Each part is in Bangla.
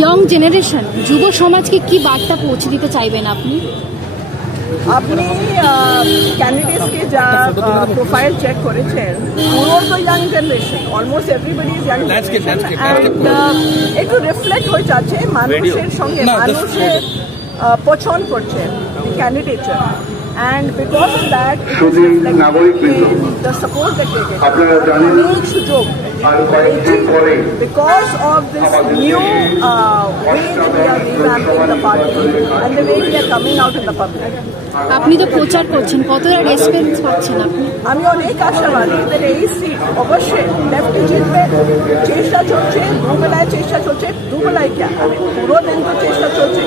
ইয়ং জেনারেশন, যুব সমাজকে কি বার্তা পৌঁছে দিতে চাইবেন আপনি? আপনি ক্যান্ডিডেটসকে যা প্রোফাইল চেক করেছেন, পুরো তো young generation, almost everybody is young generation, and একটু রিফ্লেক্ট হয়ে যাচ্ছে মানুষের সঙ্গে, মানুষের পছন্দ করছে ক্যান্ডিডেটরা, and because of that it is reflected in the support that they get. অনেক সুযোগ because of this new way that we are revamping the party and the way we are coming out in the public. আপনি তো প্রচার করছেন, কতটা রেসপন্স পাচ্ছেন আপনি? আমি অনেক আশাবাদী যে এই সিট অবশ্যই লেফট জিতবে। চেষ্টা চলছে, দুবেলায় চেষ্টা চলছে, দুবেলায় কে পুরো দিন তো চেষ্টা চলছে,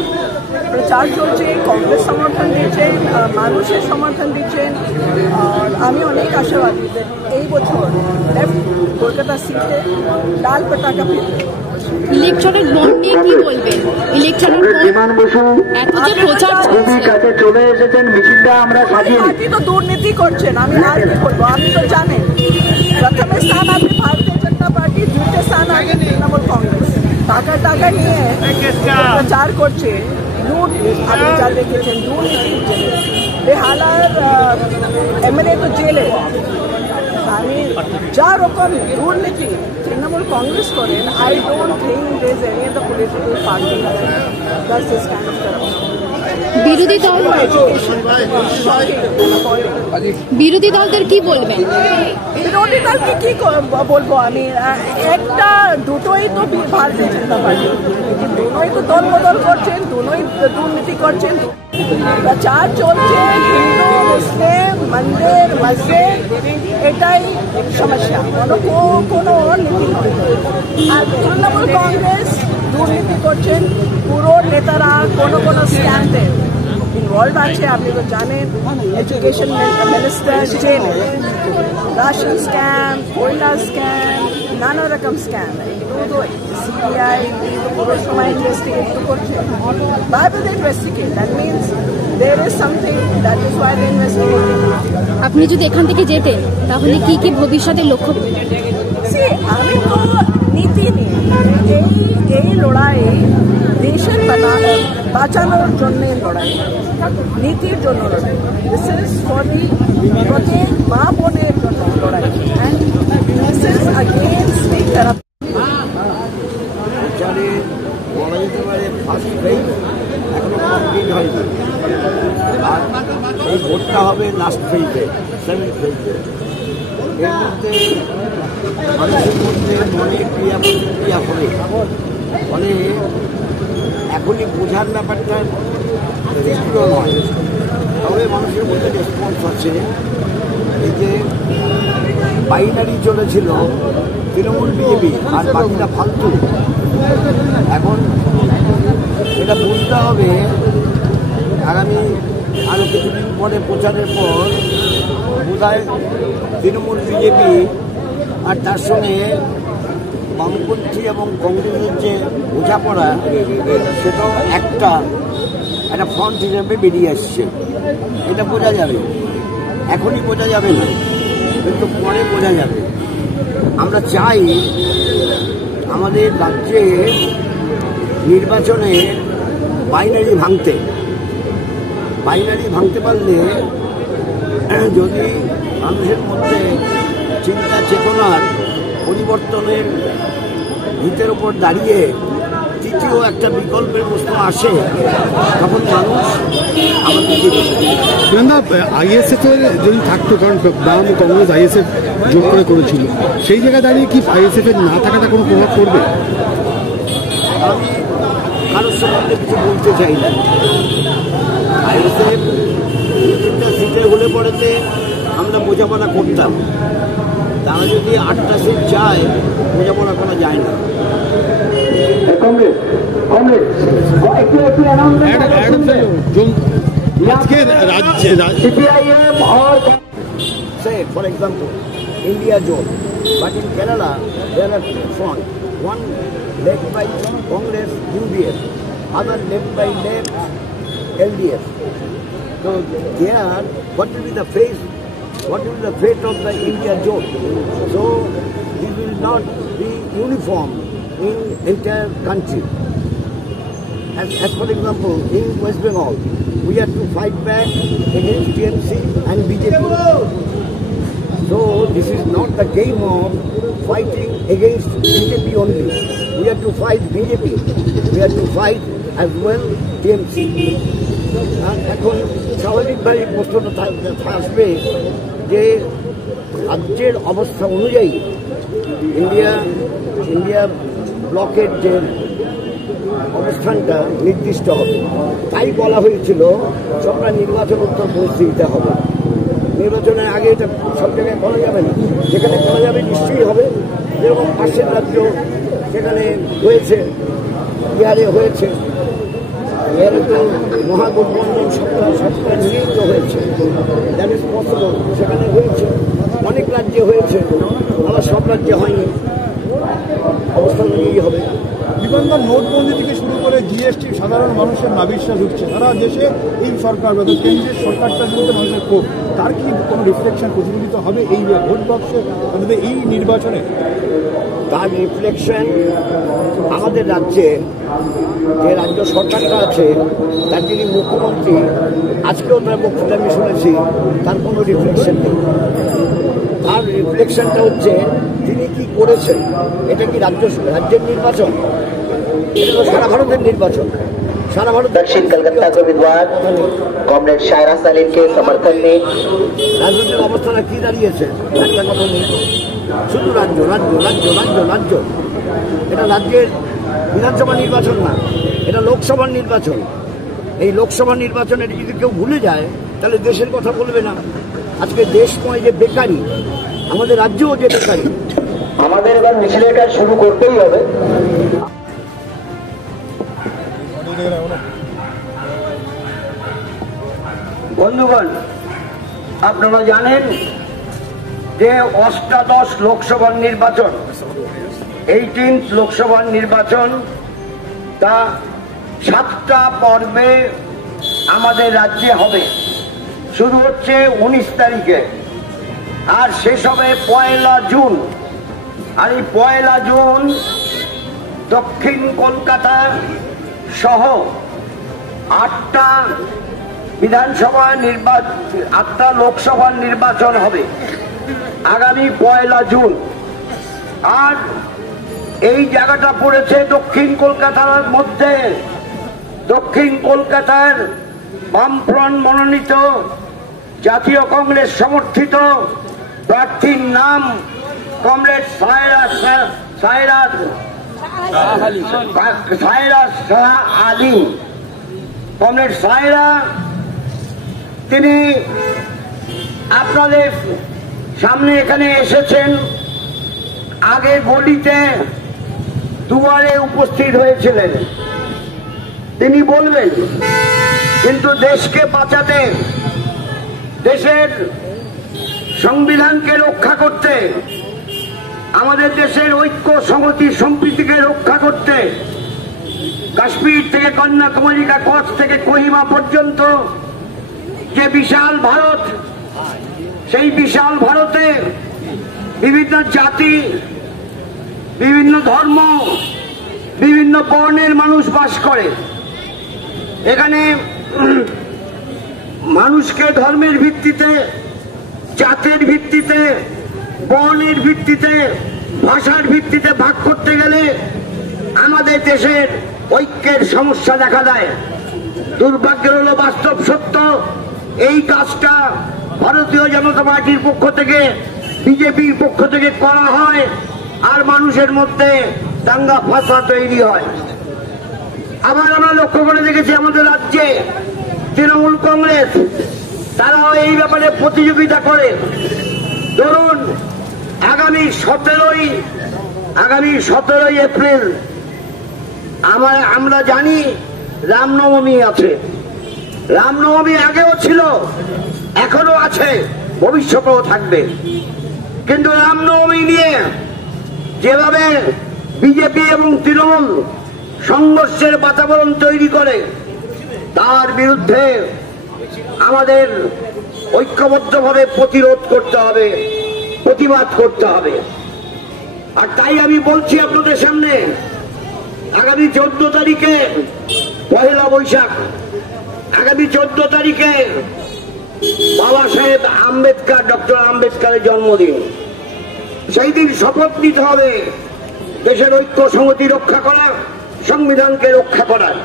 প্রচার চলছে, কংগ্রেস সমর্থন দিচ্ছেন, মানুষের সমর্থন দিচ্ছেন। আর আমি অনেক আশাবাদী যে এই বছর লেফট কলকাতা সিটে লাল পতাকা ফিরবে। ইলেকট্রনিক বন্ড নিয়ে কি বলবেন? ইলেকট্রনিক বন্ড এত যে প্রচার কাছে চলে এসেছেন, মিছিলটা আমরা সাজিয়ে পার্টি তো দুর্নীতি করছেন। আমি আর কি বলবো, আপনি তো জানেন প্রথমে স্থান আপনি ভারতীয় জনতা পার্টি, দ্বিতীয় স্থান আগে তৃণমূল কংগ্রেস। টাকা নিয়ে প্রচার করছে, লুট আপনি যা দেখেছেন, দুর্নীতি। বেহালার এমএলএ তো জেলে। আমি যা রকম দুর্নীতি তৃণমূল কংগ্রেস করেন, I don't think there is any other political party does this kind of corruption. বিরোধী দলদের কি বলবেন? বিরোধী দলকে কি বলবো আমি, একটা দুটোই তো ভারতীয় জনতা পার্টি, দুটোই তো দল বদল করছেন, দুটোই দুর্নীতি করছেন। প্রচার চলছে হিন্দু মুসলিম মন্দির মসজিদ, এটাই সমস্যা, কোনো নীতি নয়। আর তৃণমূল কংগ্রেস দুর্নীতি করছেন, পুরো নেতারা কোনো স্ক্যামতে ইনভলভ আছে। আপনি তো জানেন এডুকেশন মিনিস্টার জেলে, রাশন স্ক্যাম, কয়লা স্ক্যাম, নানা রকম স্ক্যাম। এগুলো তো সিবিআই পুরো সময় ইনভেস্টিগেট করছে। Why will they investigate? That means there is something, that is why they investigate. আপনি যদি এখান থেকে যেতেন তাহলে কি কি ভবিষ্যতের লক্ষ্য? আমি তো নীতি নিয়ে এই লড়াই, দেশের বাঁচানোর জন্য লড়াই, নীতির জন্য লড়াই। দিস ইজ ফর দি প্রত্যেক মা বোনের জন্য লড়াই, and this is against the corruption. প্রচারে বলা যেতে পারে ফার্স্ট ফেজ এখনো কমপ্লিট হয়নি, আর এই ভোটটা হবে লাস্ট ফেজে, সেভেন্থ ফেজে। এর মধ্যে মানুষের মধ্যে মনে ক্রিয়া প্রতিক্রিয়া হবে, ফলে এখনই বোঝার ব্যাপারটা তীব্র নয়, তবে মানুষের মধ্যে রেসপন্স আছে। এই যে বাইনারি চলেছিল তৃণমূল বিজেপি আর বাকিটা ফালতু, এখন এটা বুঝতে হবে। আগামী আরও কিছুদিন পরে প্রচারের পর বোধহয় তৃণমূল বিজেপি আর তার সঙ্গে বামপন্থী এবং কংগ্রেসের যে বোঝাপড়া, সেটাও একটা ফ্রন্ট হিসেবে বেরিয়ে আসছে। এটা বোঝা যাবে, এখনই বোঝা যাবে না, কিন্তু পরে বোঝা যাবে। আমরা চাই আমাদের রাজ্যে নির্বাচনে বাইনারি ভাঙতে পারলে, যদি মানুষের মধ্যে চিন্তা চেতনার পরিবর্তনের ভিতের উপর দাঁড়িয়ে তৃতীয় একটা বিকল্পের প্রশ্ন আসে, তখন মানুষ আমাদের আইএসএফ এর যদি থাকতো, কারণ বাম কংগ্রেস আইএসএফ জোট করেছিল, সেই জায়গায় দাঁড়িয়ে কি আইএসএফ এর না থাকাটা কোনো প্রভাব পড়বে? আমি কারোর সম্বন্ধে কিছু বলতে চাই না। আইএসএফ তিনটা সিটে হলে পড়েতে আমরা বোঝাপড়া করতাম, তারা যদি 8টা সিট চায়, বোঝাপড়া করা যায় না। Say, for example, India zone, but in Kerala there are two fronts. One led by Congress, UDF, other led by left, LDF. So there, what will be the fate of the India zone? So this will not be uniform in entire country. as for example, in West Bengal, we have to fight back against TMC and BJP. So this is not the game of fighting against BJP only. We have to fight BJP. We have to fight as well TMC. আর এখন স্বাভাবিকভাবে প্রশ্নটা আসবে যে রাজ্যের অবস্থা অনুযায়ী ইন্ডিয়া ব্লকের যে অবস্থানটা নির্দিষ্ট হবে, তাই বলা হয়েছিল সবটা নির্বাচনোত্তর পরিস্থিতিতে হবে। নির্বাচনের আগে এটা সব জায়গায় করা যাবে না, যেখানে করা যাবে নিশ্চয়ই হবে। যেরকম পাশের রাজ্য সেখানে হয়েছে, বিহারে হয়েছে, বিহারে তো মহাগঠবন্ধন সবটা নিয়েই তো হয়েছে, দ্যাট ইজ পসিবল, সেখানে হয়েছে, অনেক রাজ্যে হয়েছে, আবার সব রাজ্যে হয়নি, অবস্থান নিয়েই হবে। বিমানবন্দর নোটবন্দি থেকে শুরু করে জিএসটি সাধারণ মানুষের নাবিশ্বাস উঠছে, সারা দেশে এই সরকার বা কেন্দ্রের সরকারটার বিরুদ্ধে মানুষের ক্ষোভ, তার কি কোনো রিফ্লেকশন প্রতিফলিত হবে এই ভোট বক্সে, এই নির্বাচনে? তার রিফ্লেকশন আমাদের রাজ্যে যে রাজ্য সরকারটা আছে তার যিনি মুখ্যমন্ত্রী, আজকেও তার বক্তব্য আমি শুনেছি, তার কোনো রিফ্লেকশন নেই। তার রিফ্লেকশনটা হচ্ছে তিনি কি করেছেন। এটা কি রাজ্যের নির্বাচন? এটা তো সারা ভারতের নির্বাচন। सारा भारत दक्षिण कलकत्ता के विद्वान कॉमरेड शायरा सालिम के समर्थन में রাজনৈতিক অবস্থাটা কি দাঁড়িয়েছে একটা কথা নেই, শুধু রাজ্য রাজ্য রাজ্য রাজ্য রাজ্য। এটা রাজ্যের বিধানসভা নির্বাচন না, এটা লোকসভার নির্বাচন। এই লোকসভা নির্বাচনে যদি কেউ ভুলে যায় তাহলে দেশের কথা বলবে না। আজকে দেশময় যে বেকারি, আমাদের রাজ্যও যে বেকারি, আমাদের এবার মিছিলের কাজ শুরু করতেই হবে। বন্ধুগণ, আপনারা জানেন যে অষ্টাদশ লোকসভার নির্বাচন, 18th লোকসভার নির্বাচন, তা 7টা পর্বে আমাদের রাজ্যে হবে। শুরু হচ্ছে 19 তারিখে আর শেষ হবে 1 জুন। আর এই 1 জুন দক্ষিণ কলকাতা সহ 8টা বিধানসভা নির্বাচন, 8টা লোকসভার নির্বাচন হবে আগামী 1 জুন। আর এই জায়গাটা পড়েছে দক্ষিণ কলকাতার মধ্যে। দক্ষিণ কলকাতার বামফ্রন্ট মনোনীত জাতীয় কংগ্রেস সমর্থিত প্রার্থীর নাম কমরেড সায়রা শাহ আলী। কমরেড সায়রা তিনি আপনাদের সামনে এখানে এসেছেন, আগে গলিতে দুয়ারে উপস্থিত হয়েছিলেন। তিনি বলবেন, কিন্তু দেশকে বাঁচাতে, দেশের সংবিধানকে রক্ষা করতে, আমাদের দেশের ঐক্য সংহতি সম্প্রীতিকে রক্ষা করতে, কাশ্মীর থেকে কন্যাকুমারী, কচ্ছ থেকে কোহিমা পর্যন্ত যে বিশাল ভারত, সেই বিশাল ভারতে বিভিন্ন জাতি, বিভিন্ন ধর্ম, বিভিন্ন বর্ণের মানুষ বাস করে। এখানে মানুষকে ধর্মের ভিত্তিতে, জাতের ভিত্তিতে, বর্ণের ভিত্তিতে, ভাষার ভিত্তিতে ভাগ করতে গেলে আমাদের দেশের ঐক্যের সমস্যা দেখা দেয়। দুর্ভাগ্যের হলো বাস্তব সত্য, এই কাজটা ভারতীয় জনতা পার্টির পক্ষ থেকে, বিজেপির পক্ষ থেকে করা হয় আর মানুষের মধ্যে দাঙ্গা ফাঁসা তৈরি হয়। আবার আমরা লক্ষ্য করে দেখেছি আমাদের রাজ্যে তৃণমূল কংগ্রেস, তারাও এই ব্যাপারে প্রতিযোগিতা করে। ধরুন আগামী 17ই এপ্রিল আমরা জানি রামনবমী আছে। রামনবমী আগেও ছিল, এখনো আছে, ভবিষ্যতেও থাকবে। কিন্তু রামনবমী নিয়ে যেভাবে বিজেপি এবং তৃণমূল সংঘর্ষের বাতাবরণ তৈরি করে, তার বিরুদ্ধে আমাদের ঐক্যবদ্ধভাবে প্রতিরোধ করতে হবে, প্রতিবাদ করতে হবে। আর তাই আমি বলছি আপনাদের সামনে, আগামী 14 তারিখে পহেলা বৈশাখ আগামী 14 তারিখে বাবা সাহেব আম্বেদকর, ডক্টর আম্বেদকরের জন্মদিন। সেই দিন শপথ নিতে হবে দেশের ঐক্য সংহতি রক্ষা করা, সংবিধানকে রক্ষা করার।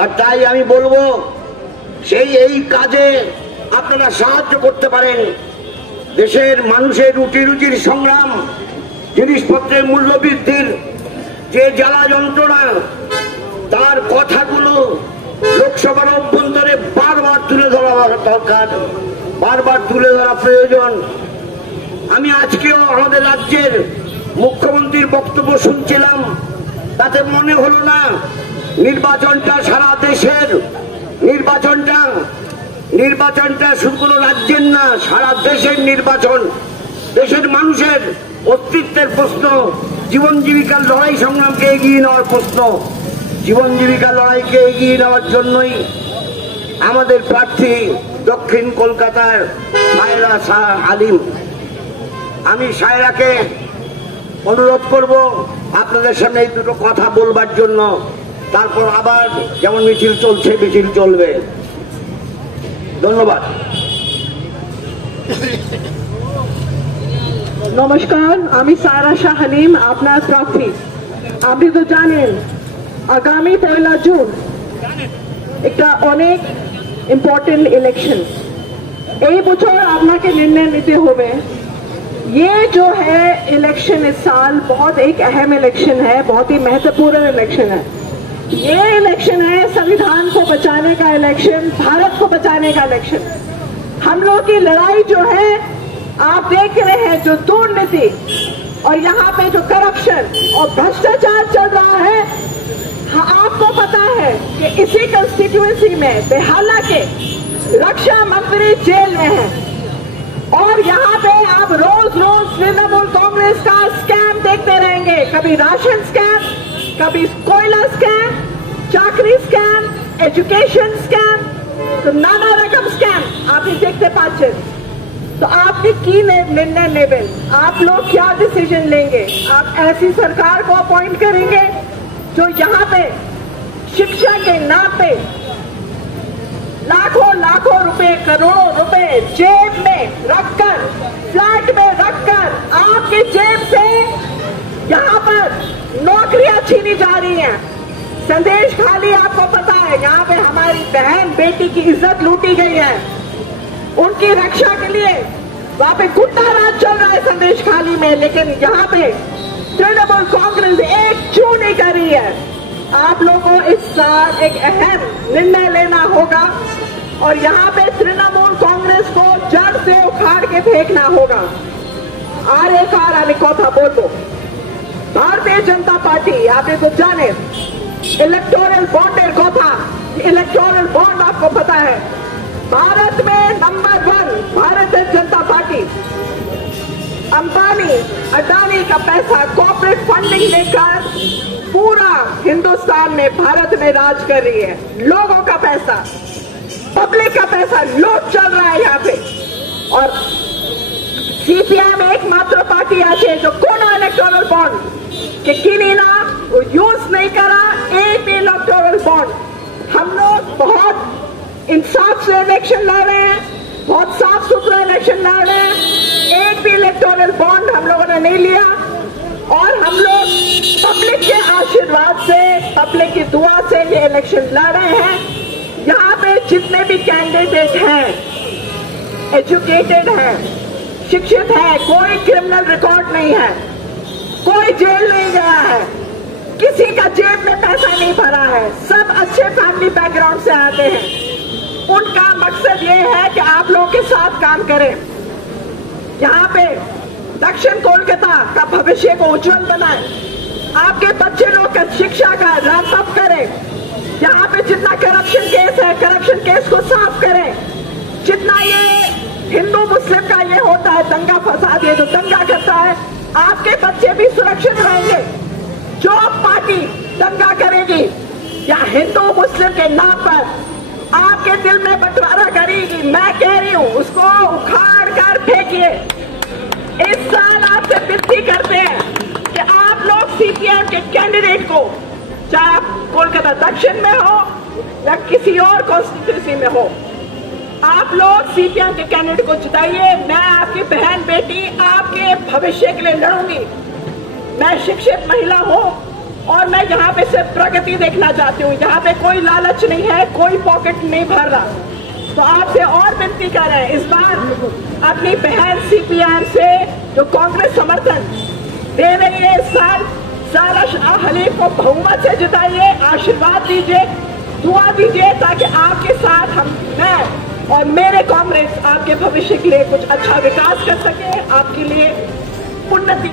আর তাই আমি বলবো এই কাজে আপনারা সাহায্য করতে পারেন। দেশের মানুষের রুটি রুজির সংগ্রাম, জিনিসপত্রের মূল্য বৃদ্ধির যে জ্বালা যন্ত্রণা, তার কথাগুলো লোকসভার অভ্যন্তরে বারবার তুলে ধরা দরকার, বারবার তুলে ধরা প্রয়োজন। আমি আজকেও আমাদের রাজ্যের মুখ্যমন্ত্রীর বক্তব্য শুনছিলাম, তাতে মনে হলো না নির্বাচনটা সারা দেশের, নির্বাচনটা শুধু কোনো রাজ্যের না, সারা দেশের নির্বাচন। দেশের মানুষের অস্তিত্বের প্রশ্ন, জীবন জীবিকার লড়াই সংগ্রামকে এগিয়ে নেওয়ার প্রশ্ন। জীবন জীবিকার লড়াইকে এগিয়ে নেওয়ার জন্যই আমাদের প্রার্থী দক্ষিণ কলকাতার সায়রা শাহ আলিম। আমি সায়রাকে অনুরোধ করব আপনাদের সামনে এই দুটো কথা বলবার জন্য, তারপর আবার যেমন মিছিল চলছে মিছিল চলবে। ধন্যবাদ। নমস্কার, আমি সায়রা শাহ হালিম, আপনার প্রার্থী। আপনি তো জানেন আগামী 1 জুন একটা অনেক ইম্পর্টেন্ট इलेक्शन। এই বছর আপনাকে निर्णय নিতে হবে। ये जो है इलेक्शन इस साल बहुत एक अहम इलेक्शन है, बहुत ही महत्वपूर्ण इलेक्शन है। ये इलेक्शन है संविधान को बचाने का इलेक्शन, भारत को बचाने का इलेक्शन। हम लोग की लड़ाई जो है, आप देख रहे हैं जो दुर्नीति और यहाँ पे जो करप्शन और भ्रष्टाचार चल रहा है। आपको पता है कि इसी कंस्टिट्यूएंसी में बेहाला के रक्षा मंत्री जेल में हैं और यहाँ पे आप रोज रोज तृणमूल कांग्रेस का स्कैम देखते रहेंगे। कभी राशन स्कैम, कभी कोयला स्कैम, चाकरी स्कैम, एजुकेशन स्कैम, तो नाना रकम स्कैम आप देखते पाचन। तो आपने की निर्णय लेवल, आप लोग क्या डिसीजन लेंगे? आप ऐसी सरकार को अपॉइंट करेंगे जो यहाँ पे शिक्षा के नाम पे लाखों लाखों रुपए, करोड़ों रुपए जेब में रखकर, फ्लैट में रखकर आपकी जेब से यहाँ पर नौकरियां छीनी जा रही हैं। संदेश खाली आपको पता है, यहाँ पे हमारी बहन बेटी की इज्जत लूटी गई है। उनकी रक्षा के लिए वहां पे गुंडा राज चल रहा है संदेश खाली में, लेकिन यहाँ पे तृणमूल कांग्रेस एकजुट नहीं कर रही है। आप लोगों को इस साल एक अहम निर्णय लेना होगा और यहाँ पे तृणमूल कांग्रेस को जड़ से उखाड़ के फेंकना होगा। আর एक और আমি কথা বলবো, भारतीय जनता पार्टी आपने तो जाने इलेक्टोरल बॉन्डের কথা। इलेक्टोरल बॉन्ड आपको पता है, भारत में नंबर 1 भारतीय जनता पार्टी अंबानी अडानी का पैसा कॉर्पोरेट फंडिंग लेकर पूरा हिंदुस्तान में, भारत में राज कर रही है। लोगों का पैसा, पब्लिक का पैसा लूट चल रहा है यहाँ पे। और सीपीएम एकमात्र पार्टी আছে जो কোনো इलेक्टोरल बॉन्ड के किनी ना वो यूज नहीं करा, एक भी इलेक्टोरल बॉन्ड। हम लोग बहुत इंसाफ से इलेक्शन लड़ रहे हैं, बहुत साफ सुथरा इलेक्शन लड़ रहे हैं। एक भी इलेक्टोरल बॉन्ड हम लोगों ने नहीं लिया और हम लोग पब्लिक के आशीर्वाद से, पब्लिक की दुआ से ये इलेक्शन लड़ रहे हैं। यहाँ पे जितने भी कैंडिडेट हैं एजुकेटेड हैं, शिक्षित है, कोई क्रिमिनल रिकॉर्ड नहीं है, कोई जेल नहीं गया है, किसी का जेब में पैसा नहीं भरा है, सब अच्छे फैमिली बैकग्राउंड से आते हैं। उनका मकसद ये है कि आप लोगों के साथ काम करें, यहाँ पे दक्षिण कोलकाता का भविष्य को उज्जवल बनाए, आपके बच्चे लोग का शिक्षा का रैंप अप करें, यहाँ पे जितना करप्शन केस है करप्शन केस को साफ करें, जितना ये हिंदू मुस्लिम का ये होता है दंगा फसाद, ये जो दंगा करता है, आपके बच्चे भी सुरक्षित रहेंगे। जो पार्टी दंगा करेगी या हिंदू मुस्लिम के नाम पर आपके दिल में बंटवारा करेगी, मैं कह रही हूँ उसको उखाड़ कर फेंकिए। इस साल आपसे विनती करते हैं कि आप लोग सीपीएम के कैंडिडेट को चाहे आप कोलकाता दक्षिण में हो या किसी और कॉन्स्टिट्यूंसी में हो, आप लोग सीपीएम के कैंडिडेट को जिताइए। मैं आपकी बहन बेटी आपके भविष्य के लिए लड़ूंगी। मैं शिक्षित महिला हूं और मैं यहाँ पे सिर्फ प्रगति देखना चाहती हूँ। यहाँ पे कोई लालच नहीं है, कोई पॉकेट नहीं भर रहा। तो आपसे और विनती कर रहे हैं, इस बार अपनी बहन सीपीएम से जो कांग्रेस समर्थन दे रही है, इस साल सारा शाह हलीफ को बहुमत से जिताइए, आशीर्वाद दीजिए, दुआ दीजिए, ताकि आपके साथ मैं और मेरे कांग्रेस आपके भविष्य के लिए कुछ अच्छा विकास कर सके, आपके लिए उन्नति